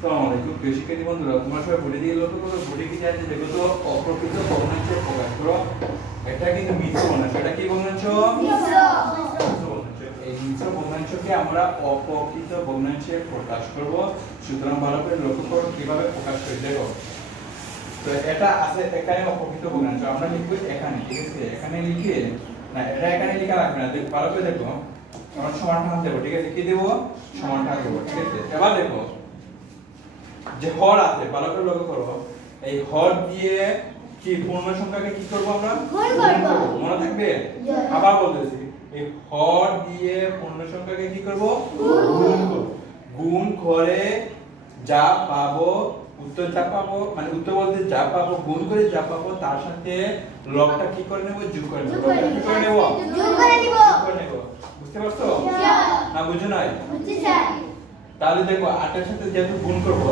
আসসালামু আলাইকুম প্রিয় শিক্ষার্থী বন্ধুরা, তোমরা সবাই বলে দিয়ে লক্ষ্য করো বলে কি জানতে দেখো তো অপ্রকৃত ভগ্নাংশে প্রকাশ করো। এটা কিন্তু মিশ্র ভগ্নাংশ। এটা কি ভগ্নাংশ? মিশ্র ভগ্নাংশ। এই মিশ্র ভগ্নাংশকে আমরা অপ্রকৃত ভগ্নাংশে প্রকাশ করব। সুতরাং ভালো করে লক্ষ্য করো কিভাবে প্রকাশ করে দেখো। তো এটা আছে এখানে অপ্রকৃত ভগ্নাংশ আমরা লিখব এখানে, ঠিক আছে? এখানে লিখে না, এটা এখানে লেখা রাখবে না, দেখো ভালো করে দেখো। আমরা সমান টান দেব, ঠিক আছে? কি দেব? সমান টান দেব, ঠিক আছে? এবার দেখো যে হর আছে, ভালো করে লক্ষ্য করো। এই হর দিয়ে কি পূর্ণ সংখ্যাকে কি করব আমরা? গুণ করব। মনে থাকবে? আবার বলতেছি, এই হর দিয়ে পূর্ণ সংখ্যাকে কি করব? গুণ করব। গুণ করে যা পাবো, উত্তর যা পাবো, মানে উত্তর বলতে যা পাবো, গুণ করে যা পাবো তার সাথে লবটা কি করে নেব? যোগ করে নেব। কি করে নেব? যোগ করে নেব। বুঝতে পারছো? না বুঝো নাই? বুঝছি স্যার। তাহলে দেখো 8 এর সাথে যেহেতু গুণ করব,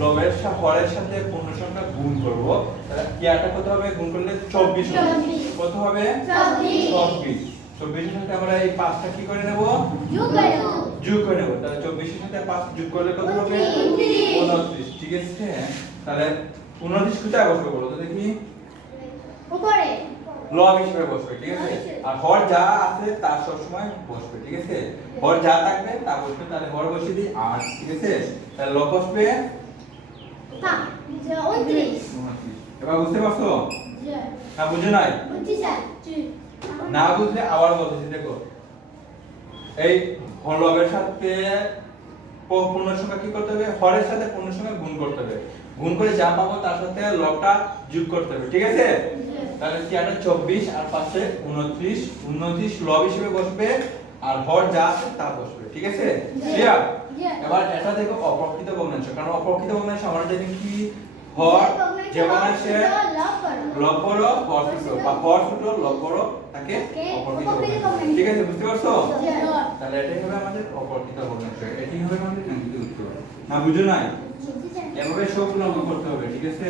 লবের সাথে হরের সাথে পূর্ণ সংখ্যা গুণ করব, তাহলে কি 8 কত হবে? গুণ করলে 24 হবে। কত হবে? 24। 24 এর সাথে আমরা এই 5টা কি করে নেব? যোগ করে নেব। তাহলে 24 এর সাথে 5 যোগ করলে কত হবে? 29। ঠিক আছে? তাহলে 29 কোথায় বসবে বলো তো দেখি? উপরে লব হিসেবে বসবে, ঠিক আছে? আর হর যা আছে তার সব সময় বসবে, ঠিক আছে? হর যা থাকবে তা বসবে, তাহলে হর বসিয়ে দিই 8, ঠিক আছে? তাহলে লব বসবে 29। এবার বুঝতে পারছো? না বুঝো নাই? বুঝছি স্যার। না বুঝলে আবার বলতেছি, দেখো এই লবের সাথে পূর্ণ সংখ্যা কি করতে হবে? হরের সাথে পূর্ণ সংখ্যা গুণ করতে হবে। গুণ করে যা পাবো তার সাথে লবটা যোগ করতে হবে, ঠিক আছে? তাহলে কি আছে? 24 আর পাশে 29। 29 লব হিসেবে বসবে আর হর যা আছে তা বসবে, ঠিক আছে? ক্লিয়ার? এবার এটা দেখো অপ্রকৃত ভগ্নাংশ। কারণ অপ্রকৃত ভগ্নাংশ আমরা জানি কি? হর যে ভগ্নাংশে লব বড় হর ছোট, বা হর ছোট লব বড়, তাকে অপ্রকৃত ভগ্নাংশ। ঠিক আছে? বুঝতে পারছো? তাহলে এটাই হবে আমাদের অপ্রকৃত ভগ্নাংশ। এটাই হবে আমাদের কাঙ্ক্ষিত উত্তর। না বুঝো নাই? এভাবে সবগুলো অঙ্ক করতে হবে, ঠিক আছে?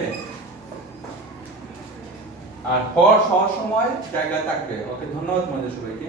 আর হর সব সময় জায়গায় থাকবে। ওকে, ধন্যবাদ তোমাদের সবাইকে।